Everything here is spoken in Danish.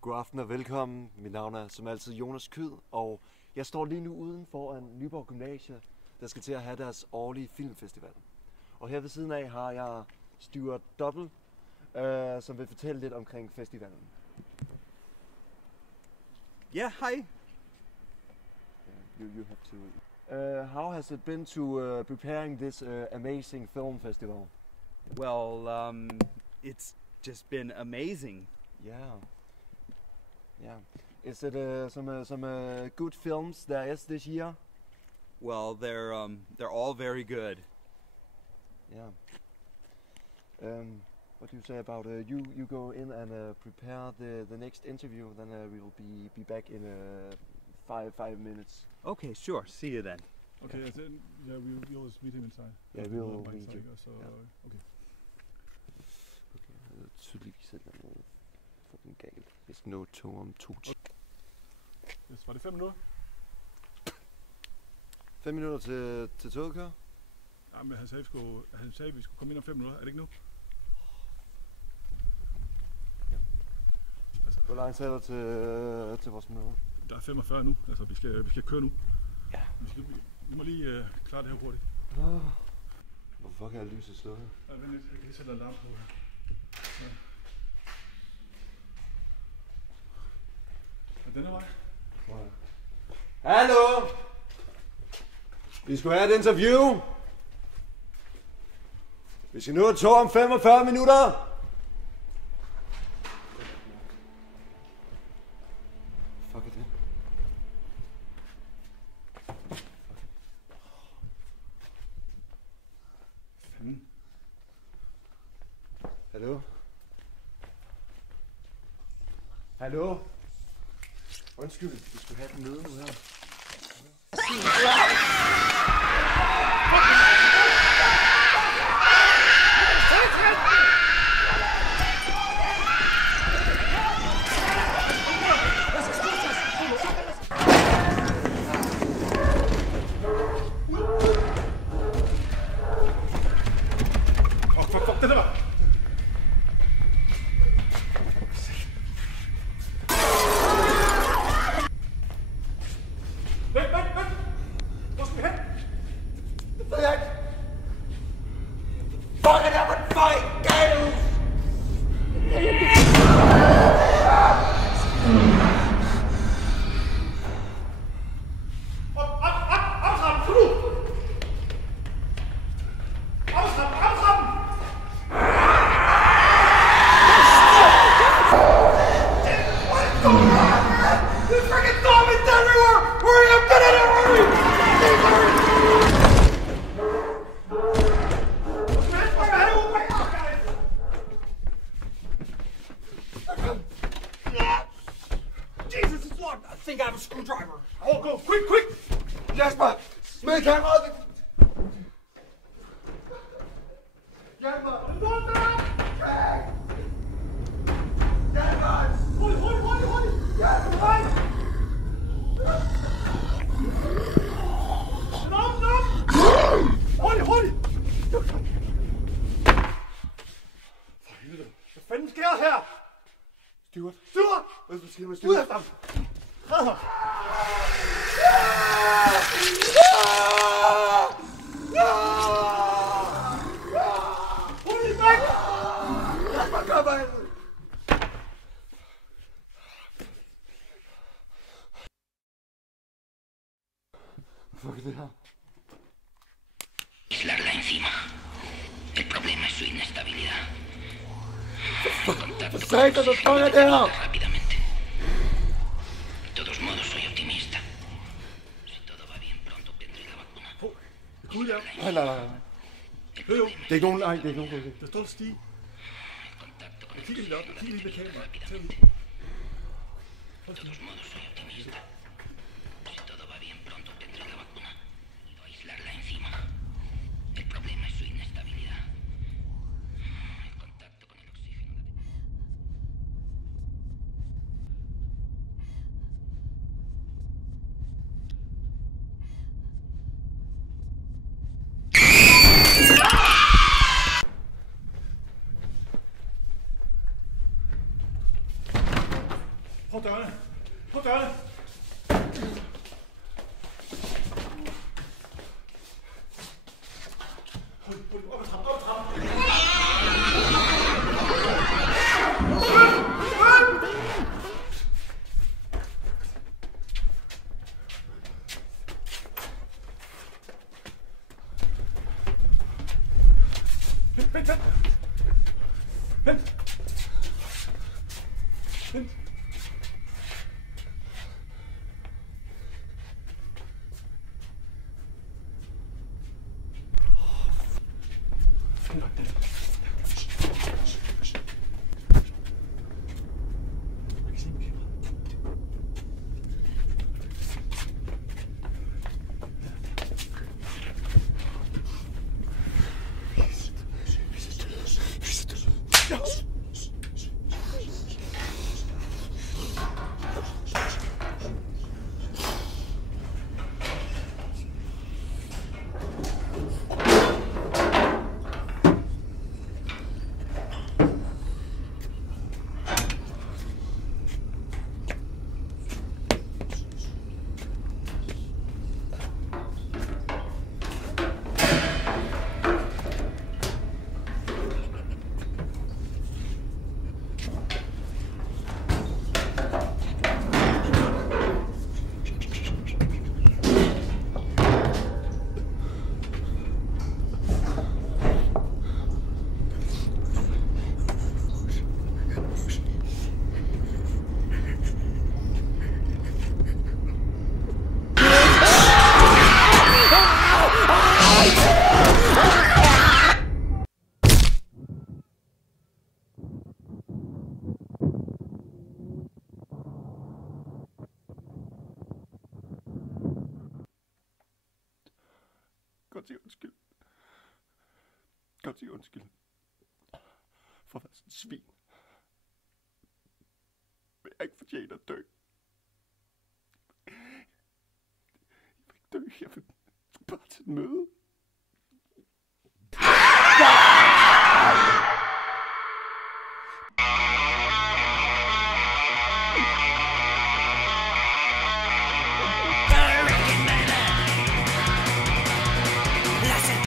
God aften og velkommen. Mit navn er som altid Jonas Kyd, og jeg står lige nu uden foran Nyborg Gymnasie, der skal til at have deres årlige filmfestival. Og her ved siden af har jeg Stuart Doppel, som vil fortælle lidt omkring festivalen. Yeah, hi. You have to. How has it been to preparing this amazing film festival? Well, it's just been amazing. Yeah. Is it some good films there is this year? Well, they're all very good. Yeah. What do you say about you go in and prepare the next interview? Then we will be back in 5 minutes. Okay, sure. See you then. Okay, then we always meet him inside. Yeah, we'll meet you. So, Yeah. Okay. Tydeligvis er der noget fucking galt. Jeg skal nå tog om 2 timer. Yes, var det 5 minutter? 5 minutter til toget kører? Ja, men han sagde, at vi skulle komme ind om 5 minutter. Er det ikke nu? Ja. Altså. Hvor lang tid er der til vores møde? Der er 45 nu. Altså, vi skal køre nu. Ja. Vi må lige klare det her hurtigt. Hvorfor kan jeg lyset slukket? Ja, vent lidt. Jeg kan lige sætte alarm på her. Ja. Er den her vej? Hallo! Vi skulle have et interview! Vi skal nå et tog om 45 minutter! Fuck er det? Fanden. Hallo? Hallo? Undskyld, vi skulle have et møde nu her. Fuck, den der var! Vent! Hvor skal vi hen? Det ved jeg ikke! Fuck er der for en fucking gale! Aftrappen, for nu! Aftrappen! There's freaking zombies everywhere! Hurry up, get in there, hurry! Jesus, it's locked! I think I have a screwdriver. Oh, go, quick! Jasper, smid kameraet! Jasper! Jasper! Hurtigt! Jasper! Hurtigt! For helvede. Hvad fanden sker der her? Stuart! Hvad sker der med Ud Stuart? efter ham! Red ham! Hurtigt væk! Jasper, kom her! Fuck er det her? Aislarla encima. El problema es su inestabilidad. Contacto Satan, hvad fuck er det her? rápidamente. De todos modos, soy optimista. Si todo va bien, pronto obtendré la vacuna. Gud, ja. Nej. Jo. Det er ikke nogen, nej, det er ikke nogen. Der står Stig. Contacto con Jeg el kigger lige op. oxígeno Jeg kigger lige ved kameraet. rápidamente. De todos modos, soy optimista. Si todo va bien, pronto obtendré la vacuna. Y aislarla encima. El problema es su inestabilidad. El contacto con el oxígeno. Prøv dørene. Prøv dørene. Op ad trappen, op ad trappen. Vent, vent. Vent. Vent. Godt sige undskyld. Godt sige undskyld. For at være sådan en svin. Men jeg ikke fortjener at dø. Jeg vil ikke dø. Jeg vil bare til et møde.